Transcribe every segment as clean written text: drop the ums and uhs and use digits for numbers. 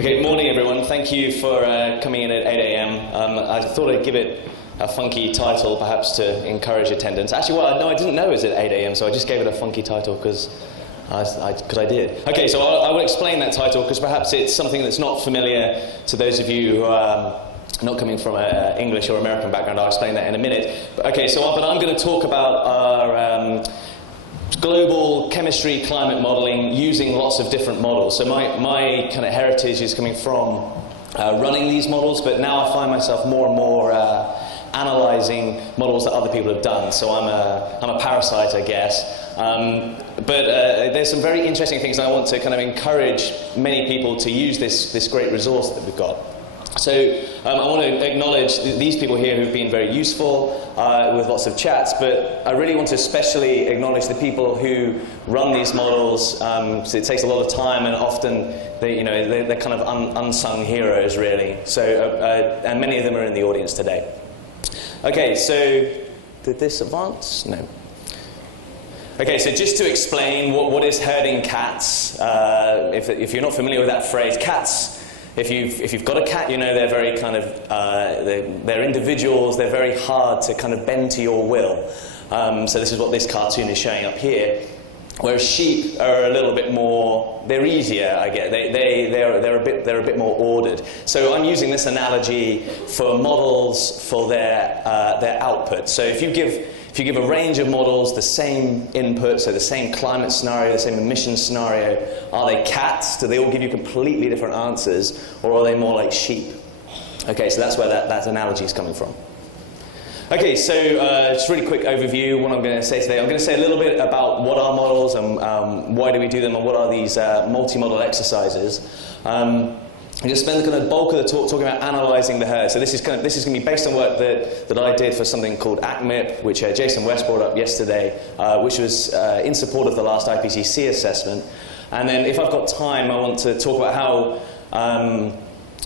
Okay, morning everyone. Thank you for coming in at 8 a.m. I thought I'd give it a funky title, perhaps to encourage attendance. Actually, well, no, I didn't know it was at 8 a.m., so I just gave it a funky title because I did. Okay, so I will explain that title because perhaps it's something that's not familiar to those of you who are not coming from an English or American background. I'll explain that in a minute. But I'm going to talk about our global chemistry climate modeling using lots of different models. So my kind of heritage is coming from running these models, but now I find myself more and more analyzing models that other people have done. So I'm a parasite, I guess. But there's some very interesting things, and I want to kind of encourage many people to use this great resource that we've got. So I want to acknowledge these people here who've been very useful with lots of chats, but I really want to especially acknowledge the people who run these models. So it takes a lot of time, and often they're kind of unsung heroes, really. So and many of them are in the audience today. Okay, so did this advance? No. Okay, so just to explain what is herding cats, if you're not familiar with that phrase, cats. If you've got a cat, you know they're very kind of, they're individuals, they're very hard to kind of bend to your will. So this is what this cartoon is showing up here. Whereas sheep are a little bit more, they're easier, I guess. They're a bit more ordered. So I'm using this analogy for models for their output. So if you give a range of models the same input, so the same climate scenario, the same emission scenario, are they cats? Do they all give you completely different answers, or are they more like sheep? Okay, so that's where that analogy is coming from. Okay, so just a really quick overview. What I'm going to say today, I'm going to say a little bit about what are models and why do we do them, and what are these multi-model exercises. I'm going to spend the kind of bulk of the talk talking about analysing the herd. So this is going to be based on work that I did for something called ACMIP, which Jason West brought up yesterday, which was in support of the last IPCC assessment. And then if I've got time, I want to talk about how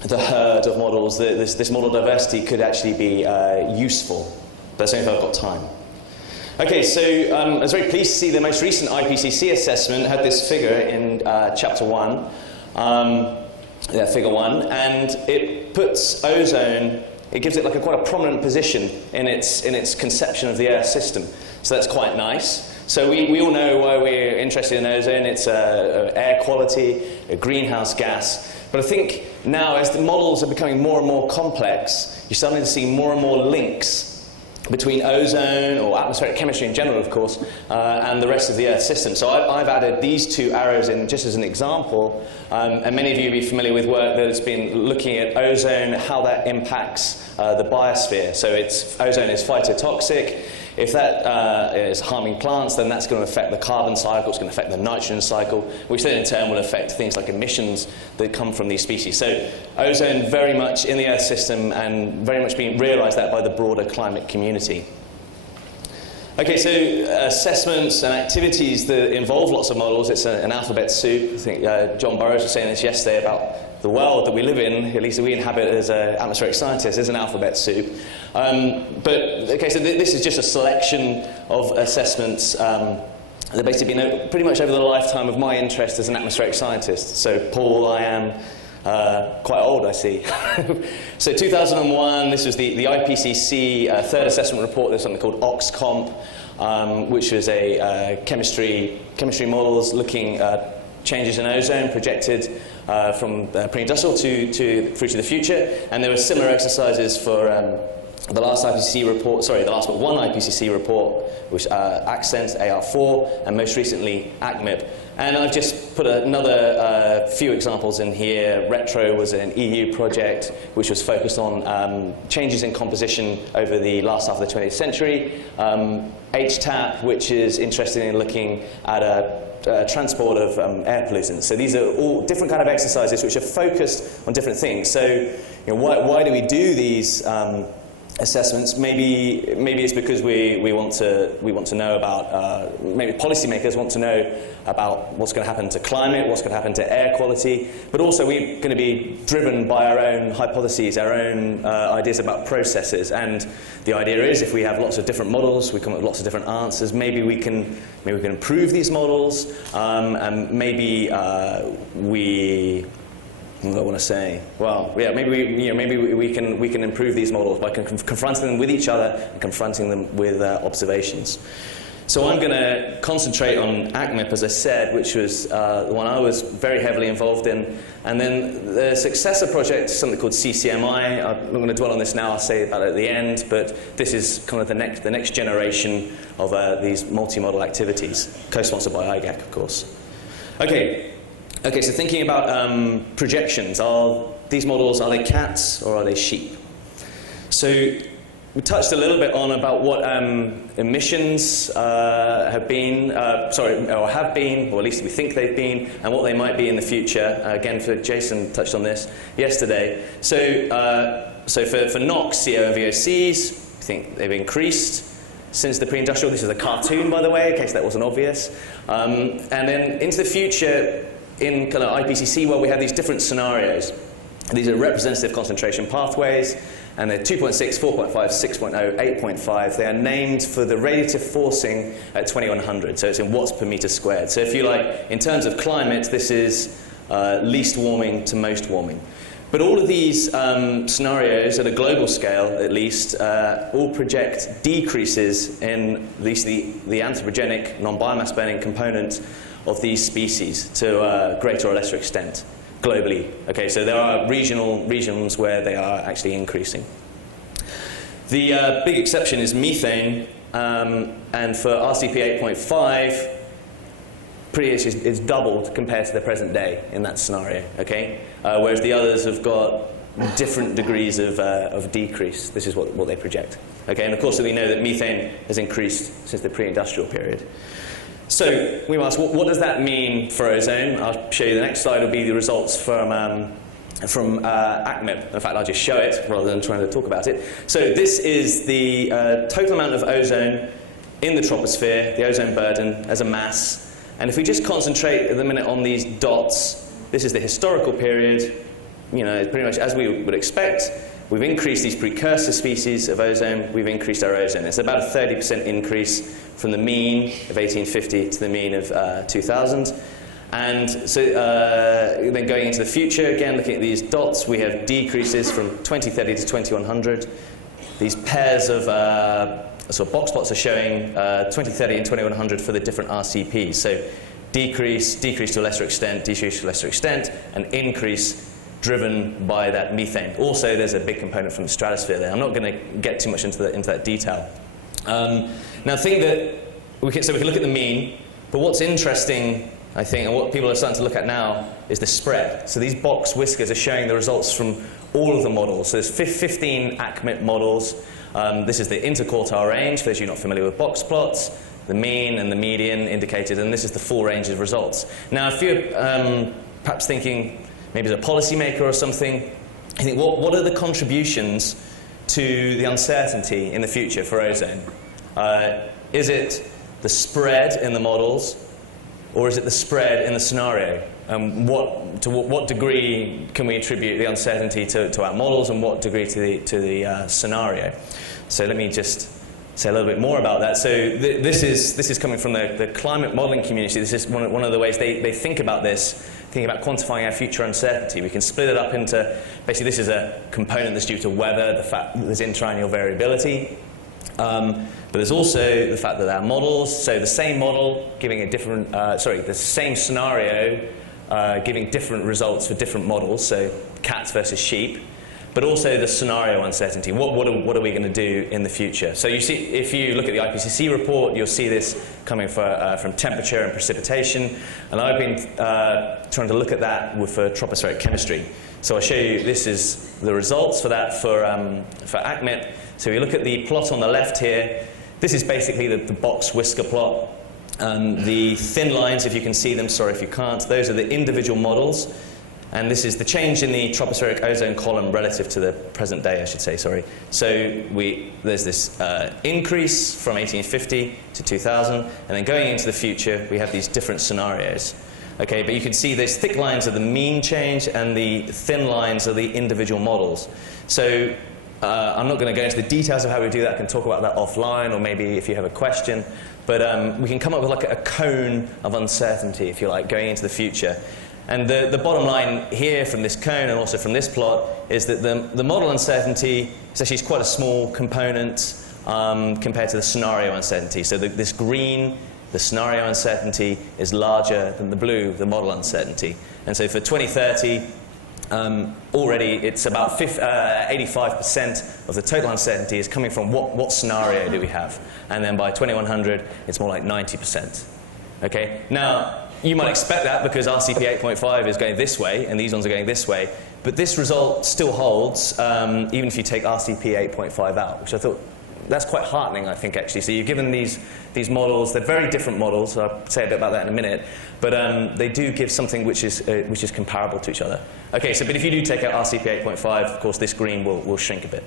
the herd of models, this model diversity could actually be useful. That's only if I've got time. Okay, so I was very pleased to see the most recent IPCC assessment had this figure in Chapter 1. Figure 1, and it puts ozone, it gives it like quite a prominent position in its conception of the Earth system. So that's quite nice. So we all know why we're interested in ozone. It's air quality, a greenhouse gas. But I think now, as the models are becoming more and more complex, you're starting to see more and more links between ozone, or atmospheric chemistry in general, of course, and the rest of the Earth system. So I've added these two arrows in just as an example, and many of you will be familiar with work that has been looking at ozone, how that impacts the biosphere. So ozone is phytotoxic. If that is harming plants, then that's going to affect the carbon cycle, it's going to affect the nitrogen cycle, which then in turn will affect things like emissions that come from these species. So ozone very much in the Earth system, and very much being realised that by the broader climate community. Okay, so assessments and activities that involve lots of models, it's an alphabet soup. I think John Burroughs was saying this yesterday about the world that we live in, at least that we inhabit as atmospheric scientists, is an alphabet soup. Okay, so this is just a selection of assessments that basically been pretty much over the lifetime of my interest as an atmospheric scientist. So Paul, I am quite old, I see. So 2001, this was the IPCC third assessment report. There's something called OXCOMP, which was a chemistry models looking at changes in ozone projected from pre-industrial through to the future. And there were similar exercises for the last IPCC report, sorry, the last but one IPCC report, which ACCENT, AR4, and most recently ACMIP. And I've just put another few examples in here. RETRO was an EU project which was focused on changes in composition over the last half of the 20th century. HTAP, which is interested in looking at transport of air pollutants. So these are all different kind of exercises which are focused on different things. So why do we do these assessments? Maybe it's because we want to know about, maybe policymakers want to know about what's going to happen to climate, what's going to happen to air quality, but also we're going to be driven by our own hypotheses, our own ideas about processes. And the idea is, if we have lots of different models, we come up with lots of different answers, maybe we can improve these models, and maybe we I want to say, well, yeah, maybe we can improve these models by confronting them with each other and confronting them with observations. So I'm going to concentrate on ACMIP, as I said, which was the one I was very heavily involved in. And then the successor project is something called CCMI. I'm not going to dwell on this now, I'll say about it at the end, but this is kind of the next generation of these multi-model activities, co-sponsored by IGAC, of course. Okay, so thinking about projections, are these models, are they cats or are they sheep? So we touched a little bit on about what emissions have been, or at least we think they've been, and what they might be in the future. Again, Jason touched on this yesterday. So, for NOx, CO, and VOCs, we think they've increased since the pre-industrial. This is a cartoon, by the way, in case that wasn't obvious. And then into the future, in kind of IPCC, well, we have these different scenarios. These are representative concentration pathways, and they're 2.6, 4.5, 6.0, 8.5. They are named for the radiative forcing at 2100, so it's in watts per meter squared. So if you like, in terms of climate, this is least warming to most warming. But all of these scenarios, at a global scale at least, all project decreases in at least the anthropogenic, non-biomass burning component of these species to a greater or lesser extent globally. Okay, so there are regions where they are actually increasing. The big exception is methane, and for RCP 8.5, it's doubled compared to the present day in that scenario. Okay, whereas the others have got different degrees of decrease. This is what they project. Okay, and of course we know that methane has increased since the pre-industrial period. So we ask, what does that mean for ozone? I'll show you the next slide will be the results from ACMIP. In fact, I'll just show it rather than trying to talk about it. So this is the total amount of ozone in the troposphere, the ozone burden as a mass. And if we just concentrate at the minute on these dots, this is the historical period. You know, pretty much as we would expect. We've increased these precursor species of ozone, we've increased our ozone. It's about a 30% increase from the mean of 1850 to the mean of 2000. And so then going into the future, again, looking at these dots, we have decreases from 2030 to 2100. These pairs of sort of box plots are showing 2030 and 2100 for the different RCPs. So decrease to a lesser extent, decrease to a lesser extent, and increase driven by that methane. Also, there's a big component from the stratosphere there. I'm not going to get too much into that detail. Now, the thing that we can look at the mean, but what's interesting, I think, and what people are starting to look at now is the spread. So these box whiskers are showing the results from all of the models. So there's 15 ACMIP models. This is the interquartile range, for those of you not familiar with box plots, the mean and the median indicated, and this is the full range of results. Now, if you're perhaps thinking, maybe as a policymaker or something, I think what are the contributions to the uncertainty in the future for ozone? Is it the spread in the models, or is it the spread in the scenario? To what degree can we attribute the uncertainty to our models, and what degree to the scenario? So let me just say a little bit more about that. So this is coming from the climate modeling community. This is one of the ways they think about this. Thinking about quantifying our future uncertainty. We can split it up into, basically this is a component that's due to weather, the fact that there's intriennial variability, but there's also the fact that our models, so the same model giving a different, the same scenario giving different results for different models, so cats versus sheep, but also the scenario uncertainty. What are we going to do in the future? So you see, if you look at the IPCC report, you'll see this coming from temperature and precipitation. And I've been trying to look at that for tropospheric chemistry. So I'll show you, this is the results for that for ACMIP. So we look at the plot on the left here. This is basically the box whisker plot. The thin lines, if you can see them, sorry if you can't, those are the individual models. And this is the change in the tropospheric ozone column relative to the present day, I should say, sorry. So there's this increase from 1850 to 2000, and then going into the future, we have these different scenarios. Okay, but you can see those thick lines are the mean change, and the thin lines are the individual models. So I'm not going to go into the details of how we do that. I can talk about that offline, or maybe if you have a question. But we can come up with like a cone of uncertainty, if you like, going into the future. And the bottom line here from this cone and also from this plot is that the model uncertainty is actually quite a small component compared to the scenario uncertainty. So this green, the scenario uncertainty, is larger than the blue, the model uncertainty. And so for 2030, already it's about 85% of the total uncertainty is coming from what scenario do we have. And then by 2100, it's more like 90%. Okay? Now, you might expect that because RCP 8.5 is going this way, and these ones are going this way. But this result still holds, even if you take RCP 8.5 out, which I thought, that's quite heartening, I think, actually. So you're given these models. They're very different models. I'll say a bit about that in a minute. But they do give something which is comparable to each other. OK, so but if you do take out RCP 8.5, of course, this green will shrink a bit.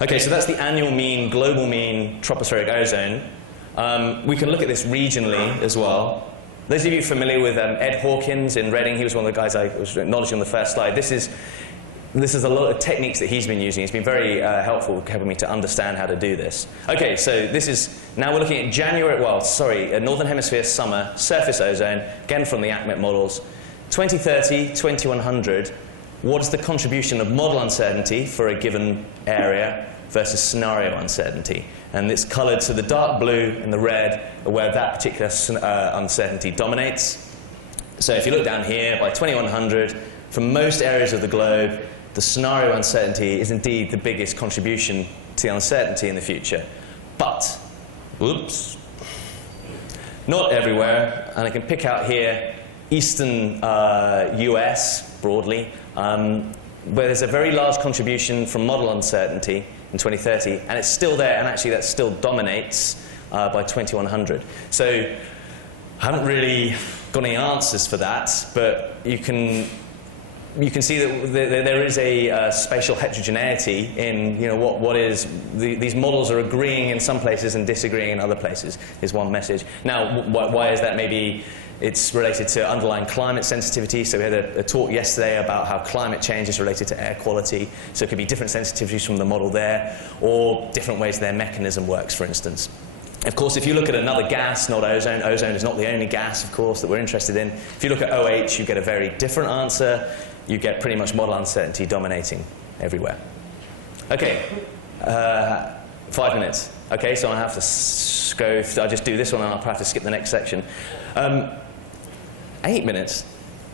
OK, so that's the annual mean, global mean tropospheric ozone. We can look at this regionally as well. Those of you familiar with Ed Hawkins in Reading, he was one of the guys I was acknowledging on the first slide. This is a lot of techniques that he's been using. He's been very helpful helping me to understand how to do this. OK, so this is, now we're looking at Northern Hemisphere summer, surface ozone, again from the ACMET models. 2030, 2100, what is the contribution of model uncertainty for a given area versus scenario uncertainty? And it's colored, so the dark blue and the red are where that particular uncertainty dominates. So if you look down here, by 2100, for most areas of the globe, the scenario uncertainty is indeed the biggest contribution to the uncertainty in the future. But, oops, not everywhere. And I can pick out here eastern US, broadly, where there's a very large contribution from model uncertainty in 2030, and it's still there, and actually that still dominates by 2100. So I haven't really got any answers for that, but you can see that there is a spatial heterogeneity in these models are agreeing in some places and disagreeing in other places, is one message. Now, why is that? Maybe it's related to underlying climate sensitivity. So we had a talk yesterday about how climate change is related to air quality. So it could be different sensitivities from the model there, or different ways their mechanism works, for instance. Of course, if you look at another gas, not ozone, ozone is not the only gas, of course, that we're interested in. If you look at OH, you get a very different answer. You get pretty much model uncertainty dominating everywhere. OK, 5 minutes. OK, so I have to go, I'll just do this one and I'll have to skip the next section. 8 minutes.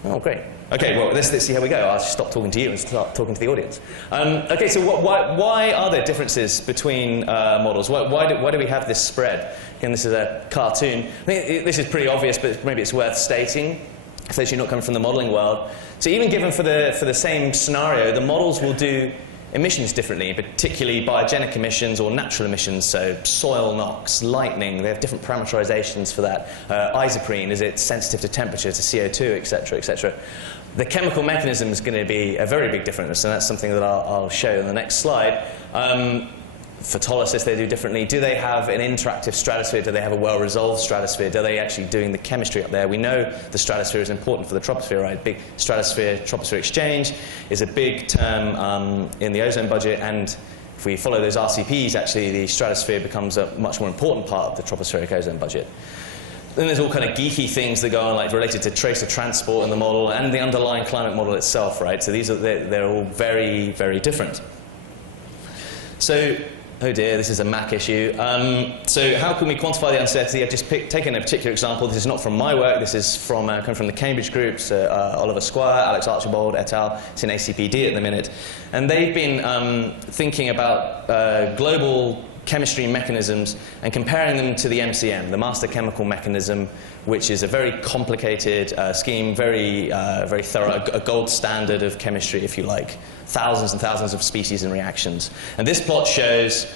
Oh, great. OK, well, let's see how we go. I'll stop talking to you and start talking to the audience. OK, so why are there differences between models? Why do we have this spread? Again, this is a cartoon. I think this is pretty obvious, but maybe it's worth stating, if you're not coming from the modeling world. So even given for the same scenario, the models will do emissions differently, particularly biogenic emissions or natural emissions, so soil NOx, lightning. They have different parameterizations for that. Isoprene, is it sensitive to temperature, to CO2, et cetera, et cetera. The chemical mechanism is going to be a very big difference, and that's something that I'll show in the next slide. Photolysis they do differently. Do they have an interactive stratosphere? Do they have a well-resolved stratosphere? Do they actually doing the chemistry up there? We know the stratosphere is important for the troposphere, right? Big stratosphere-troposphere exchange is a big term in the ozone budget, and if we follow those RCPs, actually the stratosphere becomes a much more important part of the tropospheric ozone budget. Then there's all kind of geeky things that go on, like related to tracer transport in the model and the underlying climate model itself, right? So they're all very, very different. So, oh dear, this is a Mac issue. So how can we quantify the uncertainty? I've just taken a particular example. This is not from my work. This is from coming from the Cambridge group. So, Oliver Squire, Alex Archibald, et al. It's in ACPD at the minute. And they've been thinking about global chemistry mechanisms and comparing them to the MCM, the master chemical mechanism, which is a very complicated scheme, very thorough, a gold standard of chemistry, if you like. Thousands and thousands of species and reactions. And this plot shows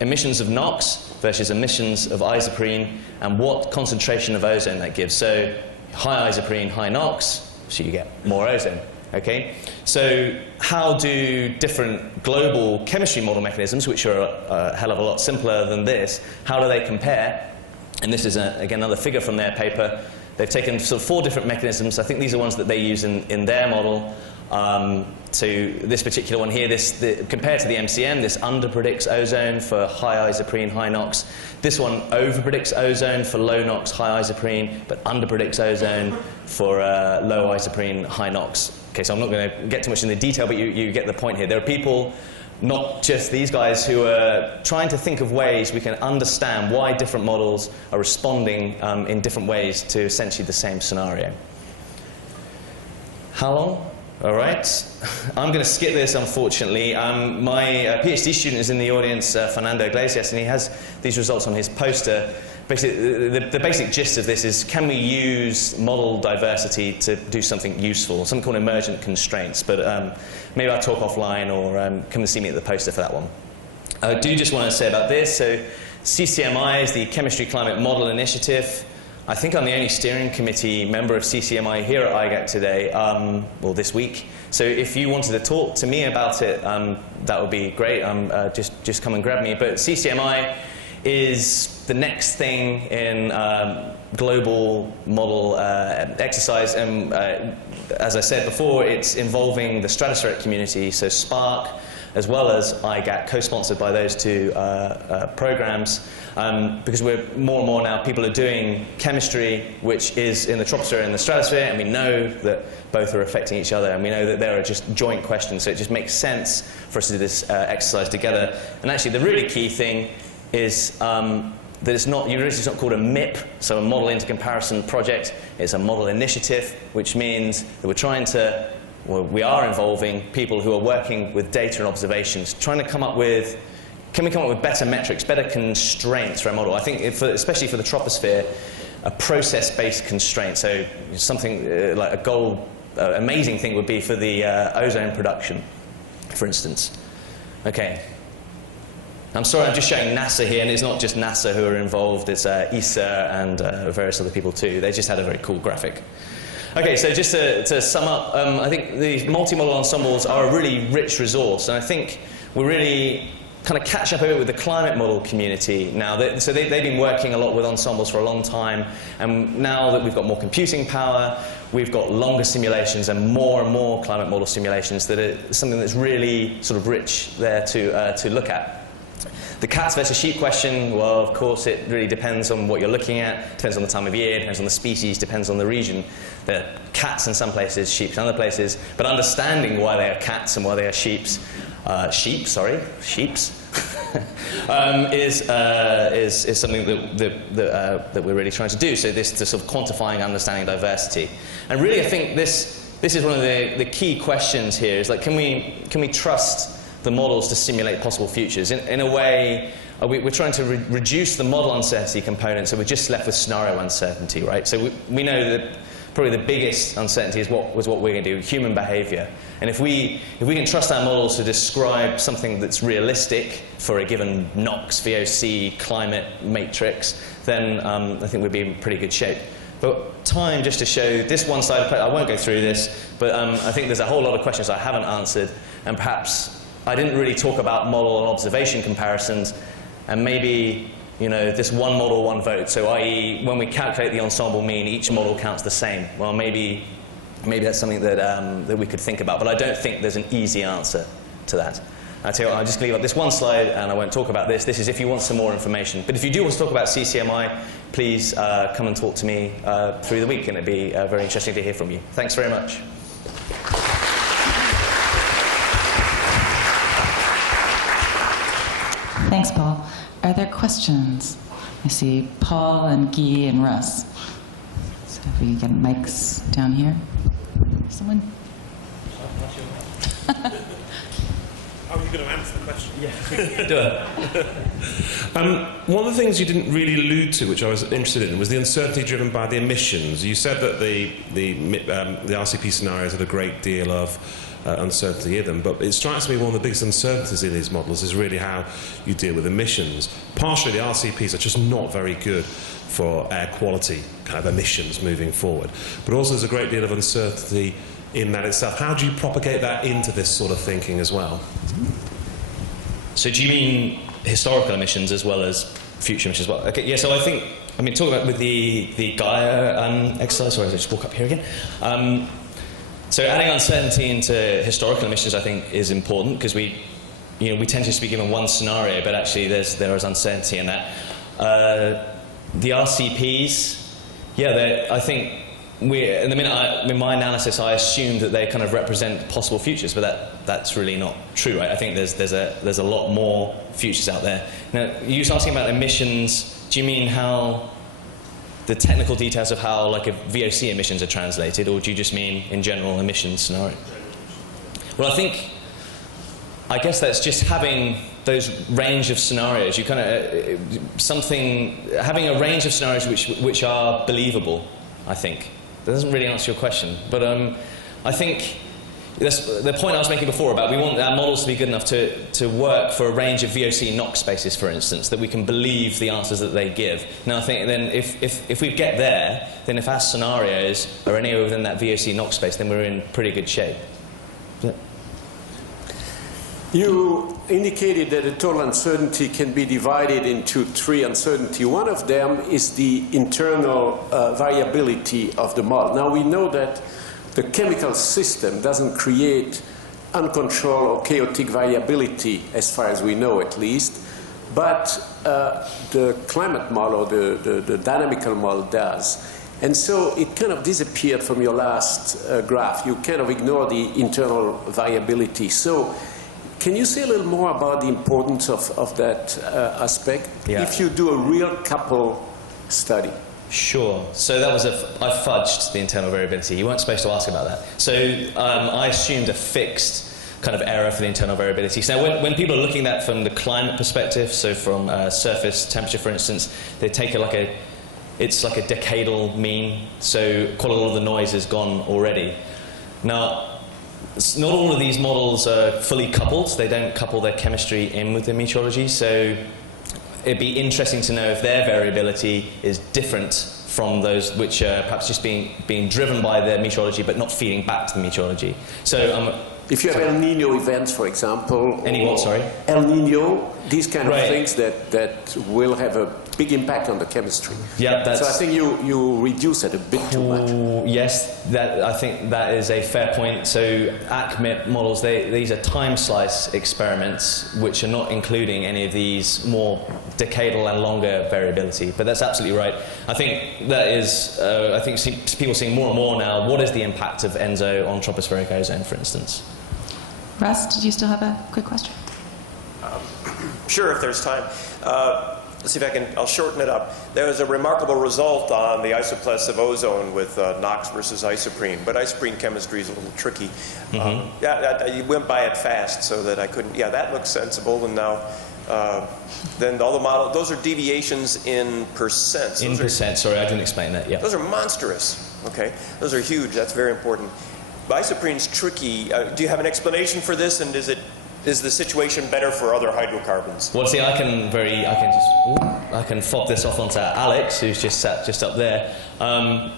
emissions of NOx versus emissions of isoprene and what concentration of ozone that gives. So high isoprene, high NOx, so you get more ozone. Okay? So how do different global chemistry model mechanisms, which are a hell of a lot simpler than this, how do they compare? And this is, again, another figure from their paper. they've taken sort of 4 different mechanisms. I think these are ones that they use in their model. To this particular one here, compared to the MCM, this underpredicts ozone for high isoprene, high NOx. This one overpredicts ozone for low NOx, high isoprene, but underpredicts ozone for low isoprene, high NOx. Okay, so I'm not going to get too much in the detail, but you get the point here. There are people, not just these guys, who are trying to think of ways we can understand why different models are responding in different ways to essentially the same scenario. How long? All right. I'm going to skip this, unfortunately. My PhD student is in the audience, Fernando Iglesias, and he has these results on his poster. Basically, the basic gist of this is, can we use model diversity to do something useful, something called emergent constraints? But maybe I'll talk offline, or come and see me at the poster for that one. I do just want to say about this. So CCMI is the Chemistry Climate Model Initiative. I think I'm the only steering committee member of CCMI here at IGAC today, well, this week. So if you wanted to talk to me about it, that would be great. Just come and grab me. But CCMI is the next thing in global model exercise. And as I said before, it's involving the stratospheric community, so SPARC, as well as IGAC, co-sponsored by those 2 programs, because we're more and more now, people are doing chemistry, which is in the troposphere and the stratosphere, and we know that both are affecting each other, and we know that there are just joint questions, so it just makes sense for us to do this exercise together. And actually, the really key thing is that it's not called a MIP, so a Model Intercomparison Project. It's a model initiative, which means that we're trying to, well, we are involving people who are working with data and observations, trying to come up with, can we come up with better metrics, better constraints for our model? I think, especially for the troposphere, a process-based constraint. So something like a goal, amazing thing would be for the ozone production, for instance. Okay. I'm sorry, I'm just showing NASA here, and it's not just NASA who are involved, it's ESA and various other people too. They just had a very cool graphic. Okay, so just to sum up, I think the multi-model ensembles are a really rich resource, and I think we're really kind of catch up a bit with the climate model community now. So they've been working a lot with ensembles for a long time, and now that we've got more computing power, we've got longer simulations and more climate model simulations, that are something that's really sort of rich there to look at. The cats versus sheep question, well, of course, it really depends on what you're looking at, depends on the time of year, depends on the species, depends on the region. There are cats in some places, sheep in other places, but understanding why they are cats and why they are sheeps, is something that we're really trying to do. So this sort of quantifying, understanding diversity. And really, I think this is one of the key questions here, is like, can we trust the models to simulate possible futures? In a way, we're trying to reduce the model uncertainty component, so we're just left with scenario uncertainty, right? So we know that probably the biggest uncertainty is what we're going to do, human behavior. And if we can trust our models to describe something that's realistic for a given NOx, VOC, climate matrix, then I think we'd be in pretty good shape. But time just to show this one slide, I won't go through this, but I think there's a whole lot of questions I haven't answered, and perhaps I didn't really talk about model and observation comparisons, and maybe, you know, this one model, one vote. So i.e., when we calculate the ensemble mean, each model counts the same. Well, maybe that's something that we could think about, but I don't think there's an easy answer to that. I tell you what, I'll just leave up this one slide, and I won't talk about this. This is if you want some more information. But if you do want to talk about CCMI, please come and talk to me through the week, and it'd be very interesting to hear from you. Thanks very much. Thanks, Paul. Are there questions? I see Paul and Guy and Russ. So if we get mics down here. Someone? Are you going to answer the question? Yeah. One of the things you didn't really allude to, which I was interested in, was the uncertainty driven by the emissions. You said that the RCP scenarios had a great deal of uncertainty in them, but it strikes me one of the biggest uncertainties in these models is really how you deal with emissions. Partially, the RCPs are just not very good for air quality kind of emissions moving forward, but also there's a great deal of uncertainty in that itself. How do you propagate that into this sort of thinking as well? So do you mean historical emissions as well as future emissions as well? Okay, yeah, so I think I mean, talking about with the Gaia exercise, sorry, I'll just walk up here again. So adding uncertainty into historical emissions, I think, is important because we tend to just be given one scenario, but actually there is uncertainty in that. The RCPs, yeah, I think in my analysis, I assumed that they kind of represent possible futures, but that's really not true, right? I think there's a lot more futures out there. Now, you were asking about emissions. Do you mean how the technical details of how like VOC emissions are translated, or do you just mean in general emissions scenario? Well, I guess that's just having those range of scenarios. You kind of having a range of scenarios which are believable. I think that doesn't really answer your question, but I think that's the point I was making before about we want our models to be good enough to work for a range of VOC NOx spaces, for instance, that we can believe the answers that they give. Now, I think then if we get there, then if our scenarios are anywhere within that VOC NOx space, then we're in pretty good shape. You indicated that the total uncertainty can be divided into 3 uncertainty. One of them is the internal variability of the model. Now, we know that the chemical system doesn't create uncontrolled or chaotic variability, as far as we know at least, but the climate model, the dynamical model does. And so it kind of disappeared from your last graph. You kind of ignore the internal variability. So can you say a little more about the importance of that aspect? Yeah. If you do a real couple study? Sure. So that was I fudged the internal variability. You weren't supposed to ask about that. So I assumed a fixed kind of error for the internal variability. So when people are looking at that from the climate perspective, so from surface temperature, for instance, they take it's like a decadal mean. So quite a lot of the noise is gone already. Now, not all of these models are fully coupled. They don't couple their chemistry in with the meteorology. So it'd be interesting to know if their variability is different from those which are perhaps just being driven by the meteorology but not feeding back to the meteorology. So if you have El Nino events, for example, any what? Sorry, El Nino, these kind of things that will have a big impact on the chemistry. Yeah, so I think you reduce it a bit too much. Yes, I think that is a fair point. So ACMIP models, these are time slice experiments which are not including any of these more decadal and longer variability. But that's absolutely right. I think that is. I think people are seeing more and more now. What is the impact of ENSO on tropospheric ozone, for instance? Russ, did you still have a quick question? Sure, if there's time. Let's see if I'll shorten it up. There was a remarkable result on the isoplex of ozone with NOx versus isoprene, but isoprene chemistry is a little tricky. You went by it fast so that I couldn't, that looks sensible, and now then all the models, those are deviations in percents. In percent, sorry, I didn't explain that, yeah. Those are monstrous, okay? Those are huge, that's very important. Isoprene's tricky. Do you have an explanation for this, and is the situation better for other hydrocarbons? Well, see, I can fob this off onto Alex, who's just sat just up there. I'm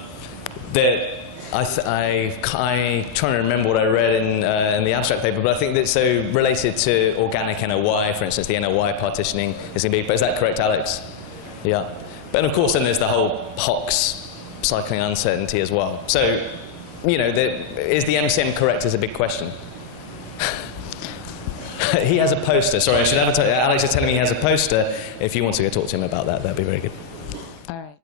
trying to remember what I read in the abstract paper, but I think that's so related to organic NOI, for instance, the NOI partitioning is going to be. But is that correct, Alex? Yeah. But of course, then there's the whole HOX cycling uncertainty as well. So, is the MCM correct is a big question. He has a poster. Sorry, I should advertise. Alex is telling me he has a poster. If you want to go talk to him about that, that'd be very good.